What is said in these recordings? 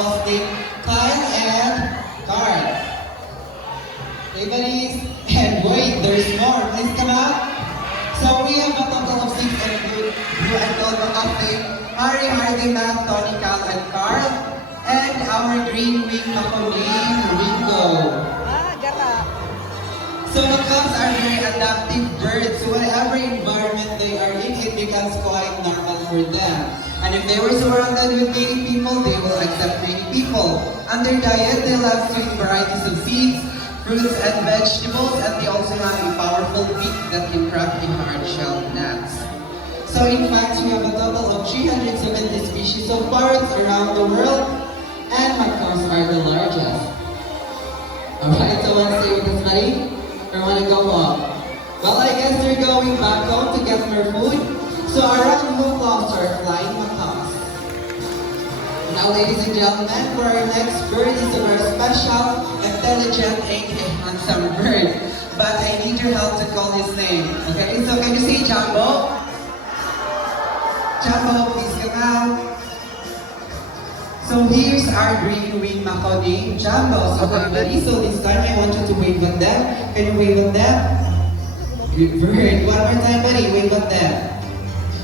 named Kyle and Carl. Hey buddies, and wait, there's more. Please come out. So we have a total of 6 and blue and gold named Harry, Hardy, Matt, Tony, Cal, and Carl. And our green wing mako named Ringo. So macaws are very adaptive birds. So whatever environment they are in, it becomes quite normal for them. And if they were surrounded with many people, they will accept many people. On their diet, they love to eat varieties of seeds, fruits, and vegetables, and they also have a powerful beak that can crack in hard-shelled nuts. So in fact, we have a total of 370 species of birds around the world, and macaws are the largest. Alright, so want to stay with us, buddy? Or want to go home? Well, I guess they're going back home to get more food. So our round of applause are flying macaws. Now, ladies and gentlemen, for our next bird is a very special, intelligent, and handsome bird. But I need your help to call his name. Okay, so can you say Jumbo? Jumbo, please come out. So here's our green wing macaw named Jumbo. So everybody, so this time I want you to wave at them. Can you wave at them? Good bird. One more time, buddy. Wave at them.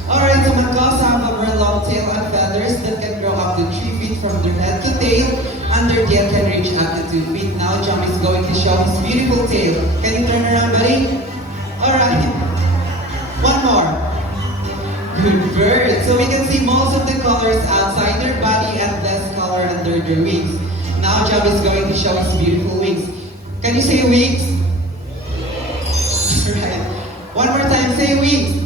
Alright, so macaws have a very long tail and feathers that can grow up to 3 feet from their head to tail, and their tail can reach up to 2 feet. Now Jumbo is going to show his beautiful tail. Can you turn around, buddy? Alright. One more. Good bird. So we can see most of the colors outside their body and less color under their wings. Now Jumbo is going to show his beautiful wings. Can you say wings? Right. One more time, say wings.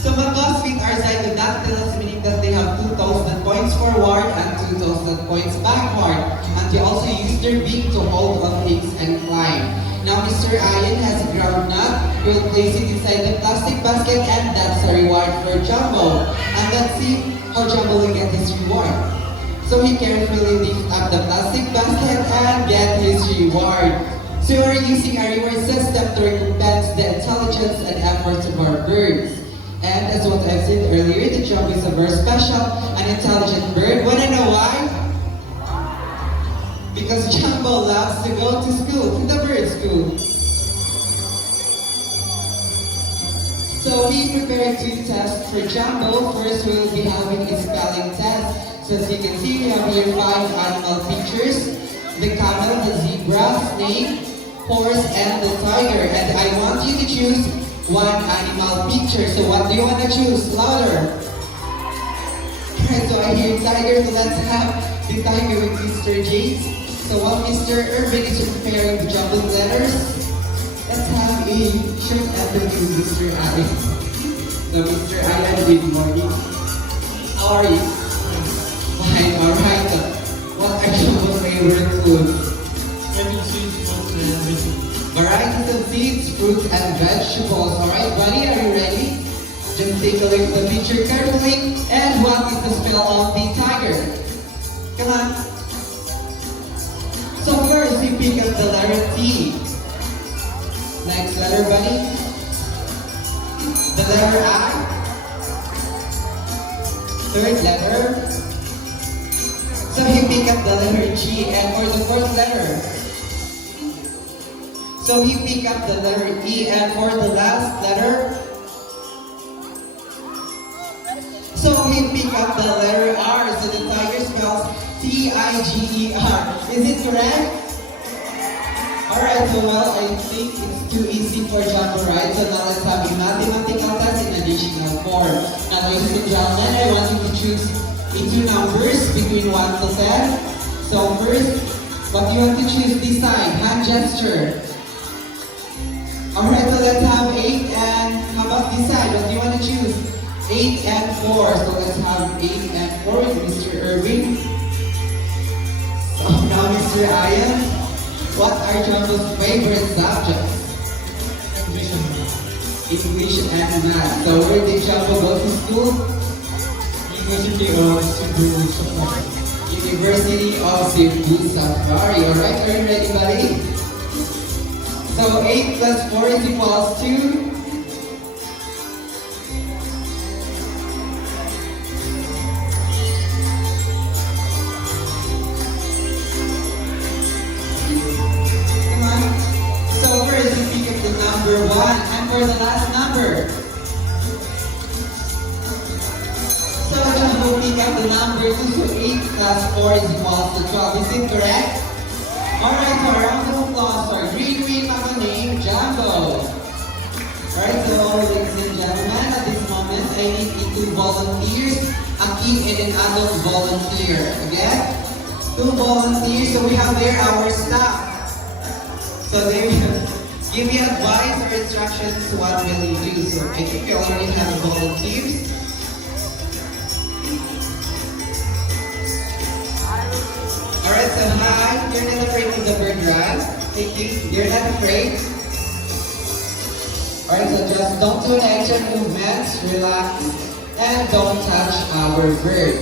So macaws' feet are zygodactylous, meaning that they have 2 toes that points forward and 2 toes that points backward. And they also use their beak to hold on things and climb. Now Mr. Ian has a ground nut. He will place it inside the plastic basket, and that's a reward for Jumbo. And let's see how Jumbo will get his reward. So he carefully lifts up the plastic basket and get his reward. So we're using a reward system to recompense the intelligence and efforts of our birds. And as what I said earlier, the Jumbo is a very special and intelligent bird. Wanna know why? Because Jumbo loves to go to school, to the bird school. So we prepared 2 tests for Jumbo. First, we will be having a spelling test. So as you can see, we have here 5 animal pictures: the camel, the zebra, snake, horse, and the tiger. And I want you to choose 1 animal picture. So what do you want to choose? Louder. So I hear tiger, so let's have the tiger with Mr. James. So while Mr. Irving is preparing the jumbled letters, let's have a short interview with Mr. Ian. So Mr. Ian, good morning. How are you? Fine, alright. What are your favorite foods? Varieties of seeds, fruits, and vegetables. Alright, buddy, are you ready? Just take a look at the picture carefully. And what is the spell of the tiger? Come on. So first, we pick up the letter T. Next letter, buddy. The letter I. Third letter. So we pick up the letter G. And for the fourth letter, so we pick up the letter E. And for the last letter, so we pick up the letter R. So the tiger spells T-I-G-E-R. Is it correct? Alright, so well, I think it's too easy for Jumbo, right? So now let's have a mathematical test in additional form. Now, ladies and gentlemen, I want you to choose 2 numbers between 1 to 10. So first, what do you want to choose this side? Hand gesture. Alright, so let's have 8 and how about this side? What do you want to choose? 8 and 4. So let's have 8 and 4 with Mr. Irving. So now Mr. Ian, what are Jumbo's favorite subjects? English and math. So where did Jumbo go to school? University of Cebu. University of Cebu Safari. Alright, are you ready, buddy? So 8 plus 4 is equals to? for the last number. So we're gonna go pick up the number 2, so 8 plus 4 is equals to 12. Is it correct? Alright, so a round of applause for Green Mama named Jumbo. Alright, so ladies and gentlemen, at this moment, I need 2 volunteers, a kid and an adult volunteer. Again, 2 volunteers, so we have there our staff. So they will give me advice or instructions what will you do. So I think you already have volunteers. Alright, so hi, you're not afraid of the bird, right? Thank you. You're not afraid? Alright, so just don't do any extra movements, relax, and don't touch our bird.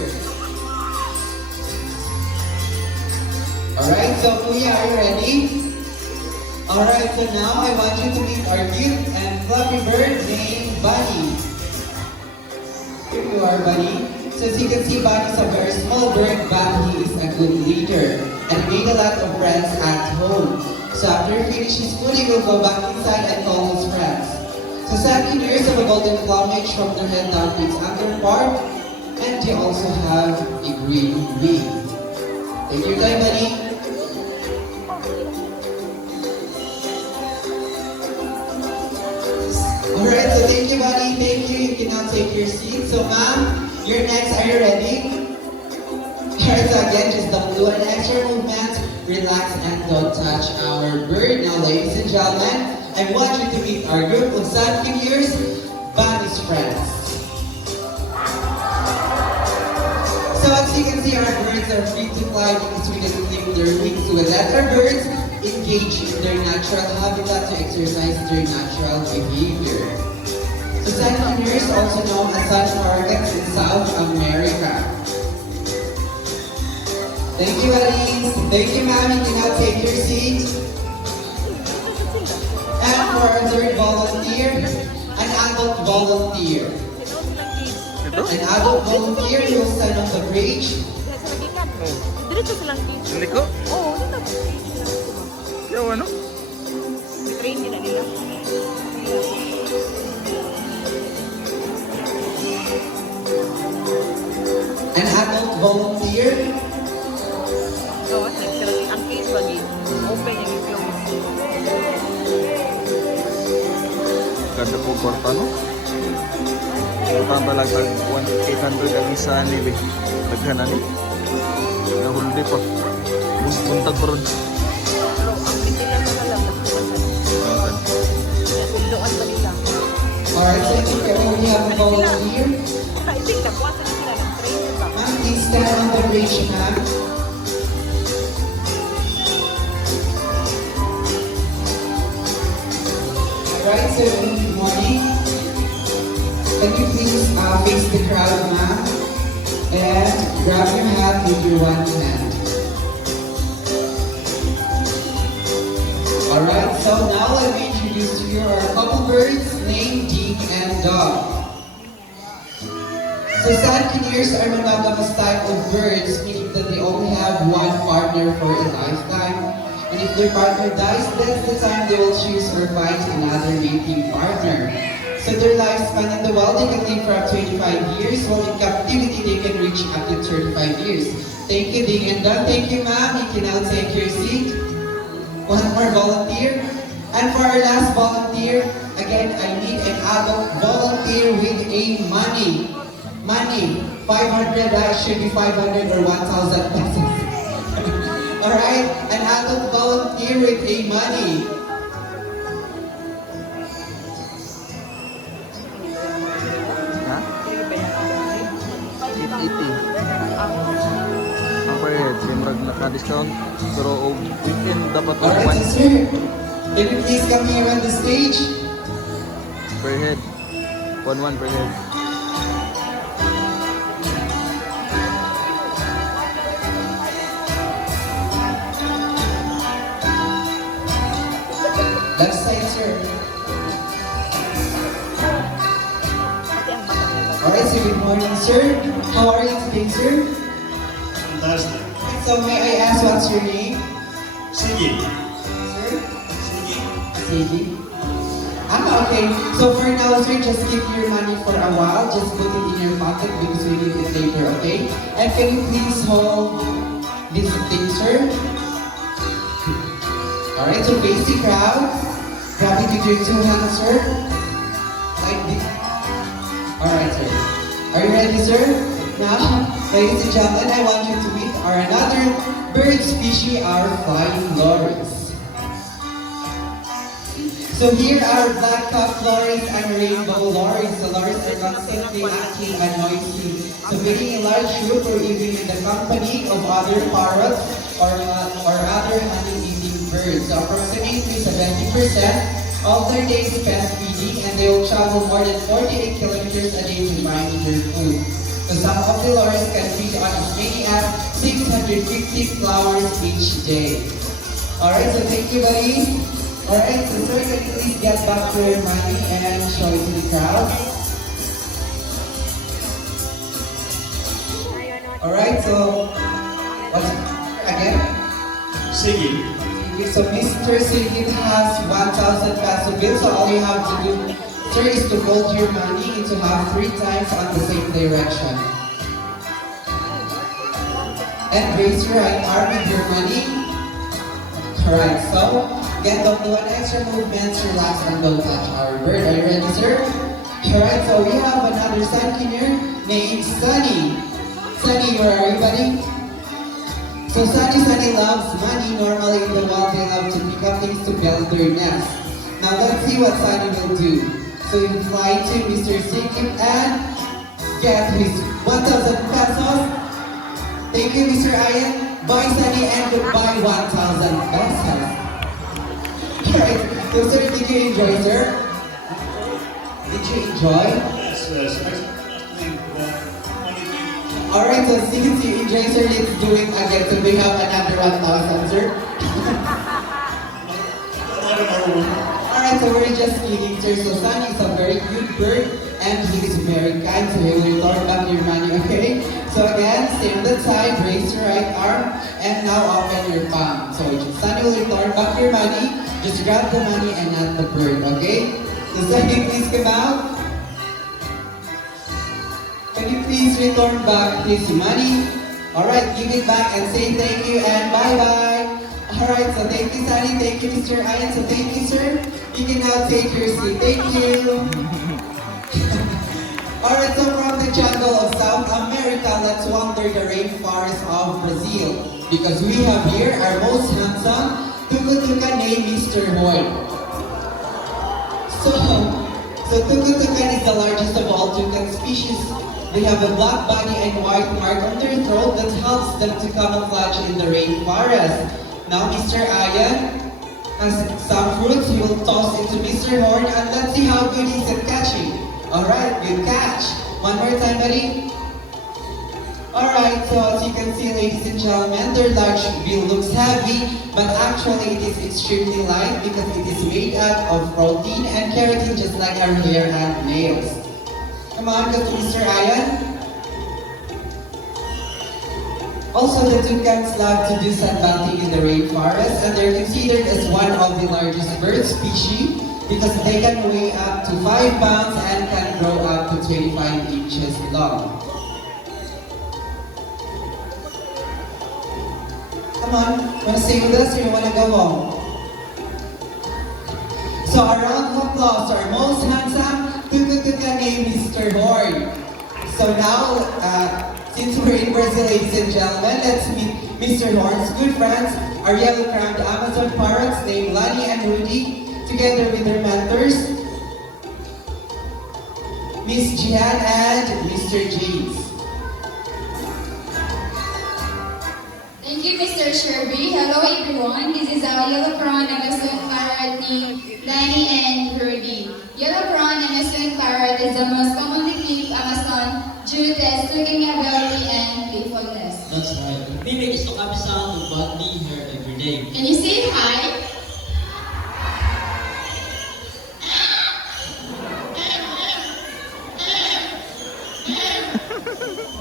Alright, so Kuya, are you ready? Alright, so now I want you to meet our cute and fluffy bird named Bunny. Here you are, Bunny. So as you can see, Bunny is a very small bird, but he is a good leader and made a lot of friends at home. So after he finishes school, he will go back inside and call his friends. So 17 years of a golden plumage from their head down to its underpart, and they also have a green wing. Take your time, Bunny. Alright, so thank you, Bunny. Thank you. You can now take your seat. So ma'am, you're next. Are you ready? Alright, so again, just don't do an extra movement. Relax and don't touch our bird. Now, ladies and gentlemen, I want you to meet our group of Sunkeepers, Bunny's friends. So as you can see, our birds are free to fly because we can clip their wings. So we let our birds engage in their natural habitat to exercise their natural behavior. So Sunkeepers, also known as sun organs in South America. Thank you, Alice. Thank you, ma'am. You can now take your seat. And for our third volunteer, an adult volunteer. An adult volunteer who will stand on the bridge. Diretso silang kids. Liko? Oo, dito. Yung ano? Train nila nila. An adult volunteer. So, ang case lagi. Open yung close. Ganda po kwarta, no? Kwarta talaga 1,800 ang isa ni Big. Daghan ni. Nahuldi pa. Buntag pa ron. Pero ang pitilan na lang. Doon ba nila? Alright, so I think we have a volunteer. Kaising ka, buwan na sila ng train ba? Ma'am, please stand on the bridge, ma'am. Alright, so good morning. Can you please face the crowd, ma'am? And grab your hat with your one hand. Alright, so now let me introduce to you our couple birds named Deep and Dog. So Sunkeepers are monogamous type of birds, meaning that they only have one partner for a lifetime. And if their partner dies, that's the time they will choose or find another mating partner. So their lifespan in the wild, they can live for up to 25 years, while in captivity, they can reach up to 35 years. Thank you, Ding and Dong. Thank you, ma'am. You can now take your seat. One more volunteer. And for our last volunteer, again, I need an adult volunteer with a money. Money. 500, that should be 500 or 1,000 pesos. Alright, an adult volunteer with a money. Ha? 880. Ang per head, yung naka-discount. Pero weekend dapat Alright, so sir, can you please come here on the stage? per head. 1-1 per head. Left side, sir. Alright, so good morning, sir. How are you today, sir? Fantastic. So may I ask what's your name? Sige. Sir? Sige. Sige. Okay, so for now, sir, just keep your money for a while. Just put it in your pocket because we need it later, okay? And can you please hold this thing, sir? Alright, so face the crowd. Grab it with your two hands, sir. Like this. Alright, sir. Are you ready, sir? Now, ladies and gentlemen, I want you to meet our another bird species, our flying lories. So here are black-capped lories and rainbow lories. The lories are constantly acting and noisy. So being a large group or even in the company of other parrots or other honey-eating birds. So approximately 70% of their days spent feeding, and they will travel more than 48 kilometers a day to find their food. So some of the lories can feed on as many as 650 flowers each day. Alright, so thank you, buddy. Alright, so sir, can you please get back to your money and show it to the crowd? Alright, so, what's again? Sige. So Mr. Sigit has 1,000 peso bill, so all you have to do, sir, is to fold your money into half 3 times on the same direction. And raise your right arm with your money. Alright, so, again, don't do an extra movements, relax and don't touch our bird. Are you ready, sir? Alright, so we have another sun here named Sunny. Sunny, where are you, buddy? So Sunny loves money. Normally in the wild, they love to pick up things to build their nest. Now let's see what Sunny will do. So you fly to Mr. Sikkim and get his 1,000 pesos. Thank you, Mr. Ian. Bye, Sunny, and goodbye, 1,000 pesos. Alright, so sir, did you enjoy, sir? Did you enjoy? Yes, yes. Actually, Alright, so since you enjoy, sir, let's do it again. So we have another 1,000, sir. Alright, so we're just kidding, sir. So Sunny is a very good bird and he is very kind, so he will return back your money, okay? So again, stay on the side, raise your right arm, and now open your palm. So Sunny will return back your money. Just grab the money and not the bird, okay? So Sunny, please come out. Can you please return back his money? Alright, give it back and say thank you and bye-bye. Alright, so thank you, Sunny. Thank you, Mr. Ian. So thank you, sir. You can now take your seat. Thank you. Alright, so from the jungle of South America, let's wander the rainforest of Brazil. Because we have here our most handsome tuca-tuca named Mr. Horn. So tuca-tuca is the largest of all toucan species. They have a black body and white mark on their throat that helps them to camouflage in the rainforest. Now Mr. Ian has some fruits he will toss into Mr. Horn, and let's see how good he's at catching. Alright, good catch. One more time, buddy. Alright, so as you can see, ladies and gentlemen, their large bill looks heavy, but actually it is extremely light because it is made out of protein and keratin, just like our hair and nails. Come on, go to Mr. Ian. Also, the toucans love to do sunbathing in the rainforest, and they're considered as one of the largest bird species because they can weigh up to 5 pounds and can grow up to 25 inches long. Come on, wanna stay with us or you wanna go home? So a round of applause to our most handsome tuca-tuca named Mr. Horn. So now, since we're in Brazil, ladies and gentlemen, let's meet Mr. Horn's good friends, our yellow-crowned Amazon parrots named Lani and Rudy, together with their mentors, Miss Jihan and Mr. James. Thank you, Mr. Sherby. Hello, everyone. This is our yellow crown Amazon parrot named Lani and Rudy. Yellow crown Amazon parrot is the most commonly kept Amazon due to its looking ability and playfulness. That's right. Mimi gusto kami sa to bonding her every day. Can you say hi?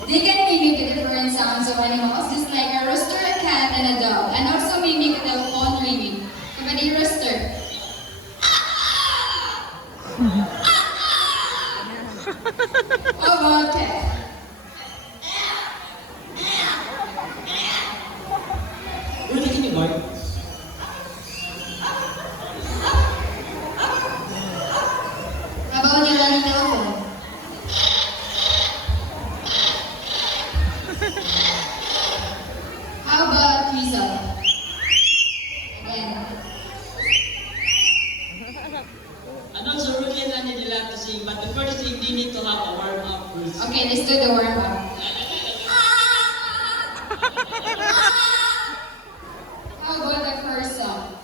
They can mimic the different sounds of animals, just like a rooster, a cat, and a dog, and also mimic the phone ringing. Kapag rooster. Mark. How about Yolani Telfo? How about Rizal? Again. Ano sa routine na nila to sing, but the first thing they need to have a warm-up first. Okay, let's do the warm-up. How about the first song?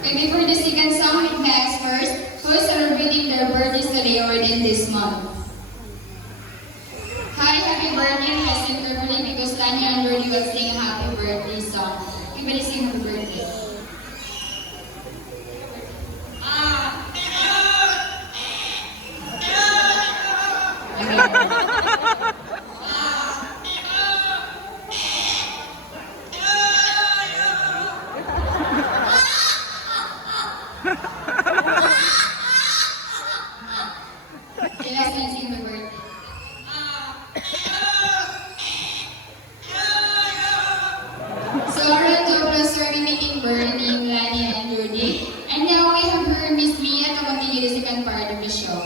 Okay, before the second song, we ask first, who is celebrating their birthdays today or within this month? Hi, happy birthday, President Beverly, because Tanya and Rudy will sing a happy birthday song. Everybody sing happy birthday. Okay, last time sing happy birthday. So around 2 plus we're meeting Bernie, Lani, and Rudy. And now we have her Miss Mia to continue the second part of the show.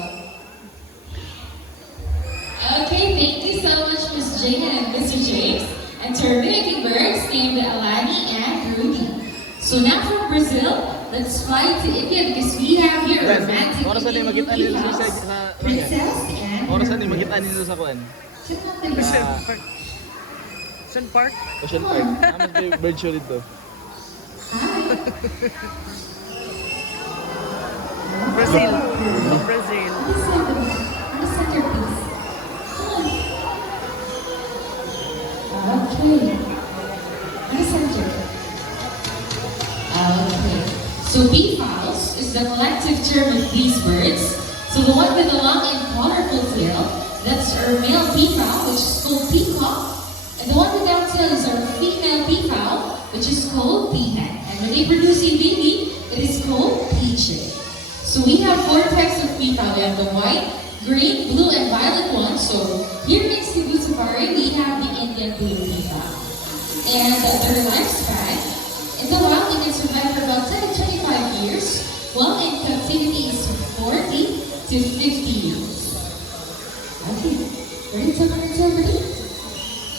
Okay, thank you so much, Ms. Jane and Mr. James. And to our making birds named Alani and Rudy. So now from Brazil, let's fly to India because we have here a romantic Orasan ni Indian makita movie nila house, sa Princess and Orasan ni her makita prince. nila sa kuan. Check out the Sa Sun Park. Ocean Park. Naman may bird show dito. Hi. Brazil. Brazil. On the centerpiece. Okay. On the center. Okay. So peafowls is the collective term of these birds. So the one with the long and colorful tail, that's our male peafowl, which is called peacock. And the one without tail is our female peafowl, which is called peahen. And when they produce a baby, it is called peachen. So we have 4 types of peafowl. We have the white, green, blue, and violet ones. So here in Cebu Safari, we have the Indian blue peafowl. And their lifespan, in the wild, they can survive for about 10 to 25 years, while in captivity is 40 to 50 years. Okay, ready to come into everybody?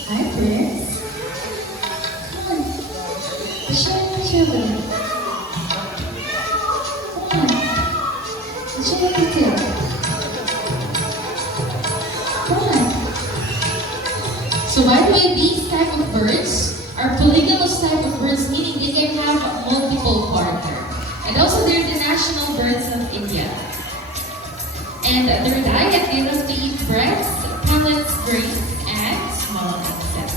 Hi, Prince. Come on. Show me. Come on. Show me the tail. Come on. So by the way, these type of birds are polygamous type of birds, meaning they can have multiple partners. And also they're the national birds of India. And their diet, they love to eat breads, pellets, grains, and small insects.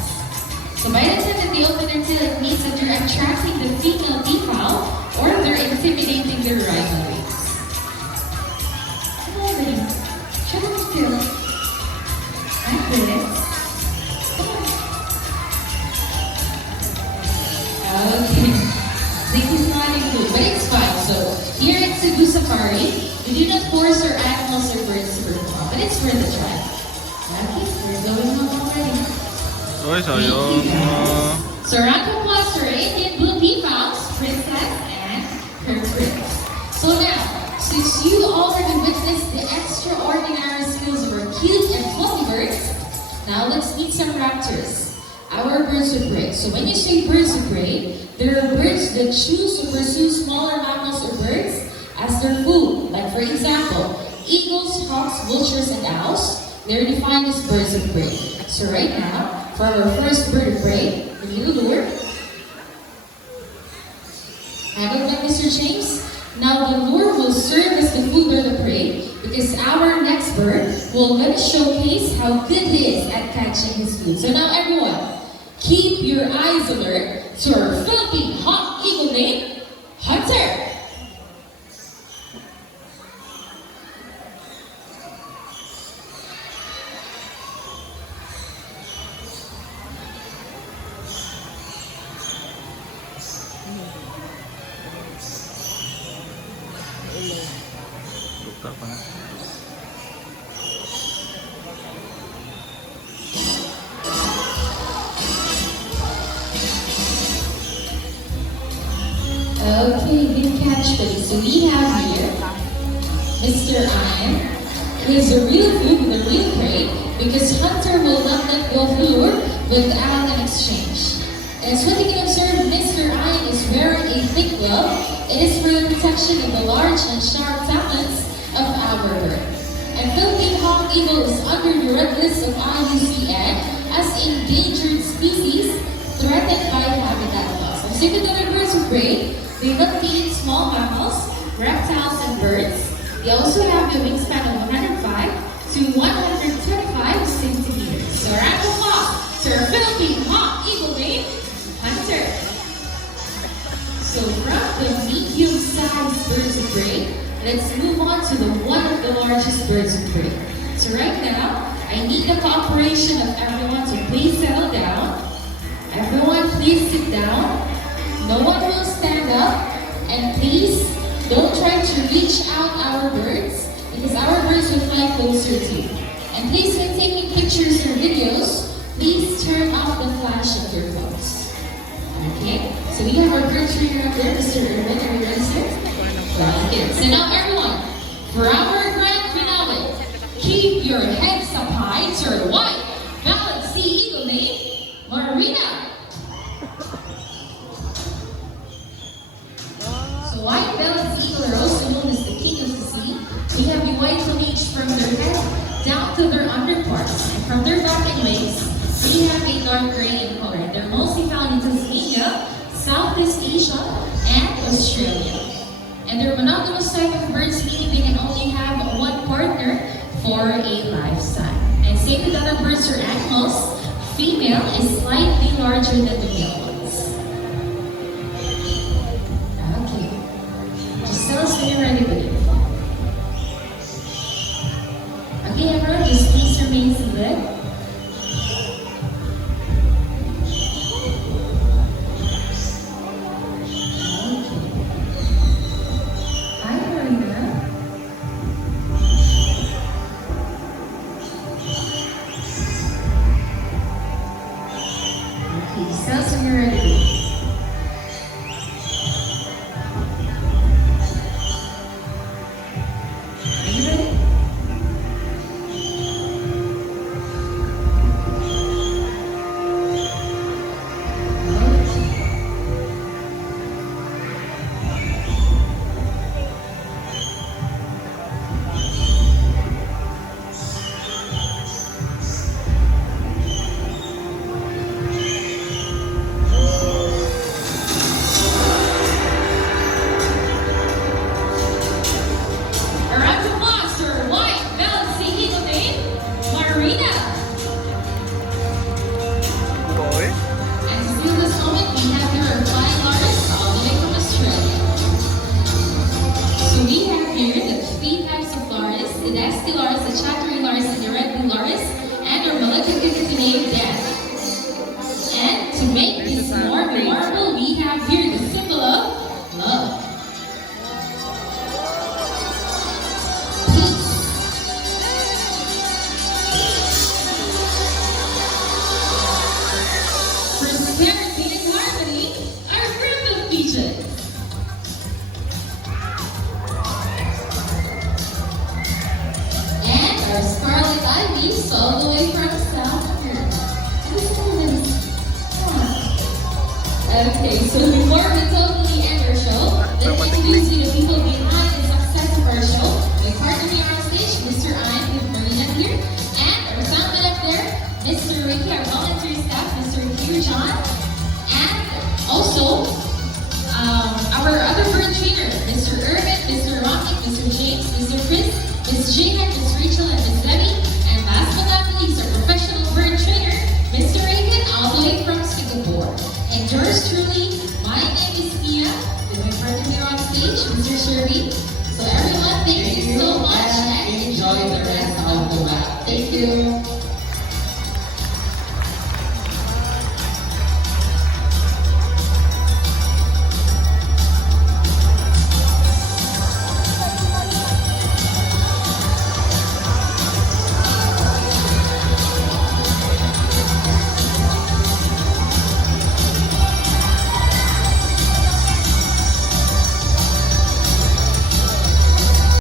So by the time that they open their tail, it means that they're attracting the female peafowl or they're intimidating their rivalries. Come on, buddy. Show them the tail. And Prince. Okay. This is not included, but it's fine. So here at Cebu Safari, we do not force our animals or birds to perform, but it's worth a try. Okay, we're going home already. Oy, Thank you, guys. So round of applause for Indian blue peafowls, Princess, and her prince. So now, since you already witnessed the extraordinary skills of our cute and fluffy birds, now let's meet some raptors. Our birds of prey. So when you say birds of prey, there are birds that choose to pursue smaller mammals or birds as their food. Like for example, eagles, hawks, vultures, and owls, they're defined as birds of prey. So right now, for our first bird of prey, the new lure, handled by Mr. James. Now the lure will serve as the food of the prey because our next bird will gonna showcase how good he is at catching his food. So now everyone, keep your eyes alert to our Philippine hawk eagle named Hunter. bata pa. Okay, good catch, buddy. So we have here Mr. Ian, who is a real food with a real prey because hunter will not let go of the lure without an exchange. As what you can observe, Mr. Ian is wearing a thick glove. It is for the protection of the large and sharp talons of our bird. And Philippine hawk eagle is under the red list of IUCN as endangered species threatened by habitat loss. And same with other birds of prey, they not eat small mammals, reptiles, and birds. They also have a wingspan of 105 to 125 centimeters. So round of applause to our Philippine hawk eagle named Hunter. So from the medium-sized birds of prey, let's move on to one of the largest birds of prey. So right now, I need the cooperation of everyone to please settle down. Everyone please sit down. No one will stand up. And please don't try to reach out our birds because our birds will fly closer to you. And please, when taking pictures or videos, please turn off the flash of your phones. Okay? So we have our bird trainer up there, Mr. Irwin. Are you ready, sir? Okay. So now everyone, for our grand finale, keep your heads up high to our white balanced sea eagle named Marina. So white balanced eagle are also known as the king of the sea. They have a white plumage from their head down to their underparts. And from their back and legs, they have a dark gray in color. They're mostly found in Tasmania, Southeast Asia, and Australia. And they're monogamous type of birds, meaning they can only have one partner for a lifetime. And same with other birds or animals, female is slightly larger than the male ones. Okay. Just tell us when you're ready with it. Okay, everyone, just please remain seated. Sounds when you're ready. Are you ready? All the way from South America. Okay, so before we totally end our show, let's introduce you the people behind the success of our show. My partner here on stage, Mr. Ian with Marina here, and our soundman up there, Mr. Ricky, our volunteer staff, Mr. Hugh John, and also our other bird trainer, Mr. Irvin, Mr. Rocky, Mr. James, Mr. Chris, Ms. Jane, Ms. Rachel, and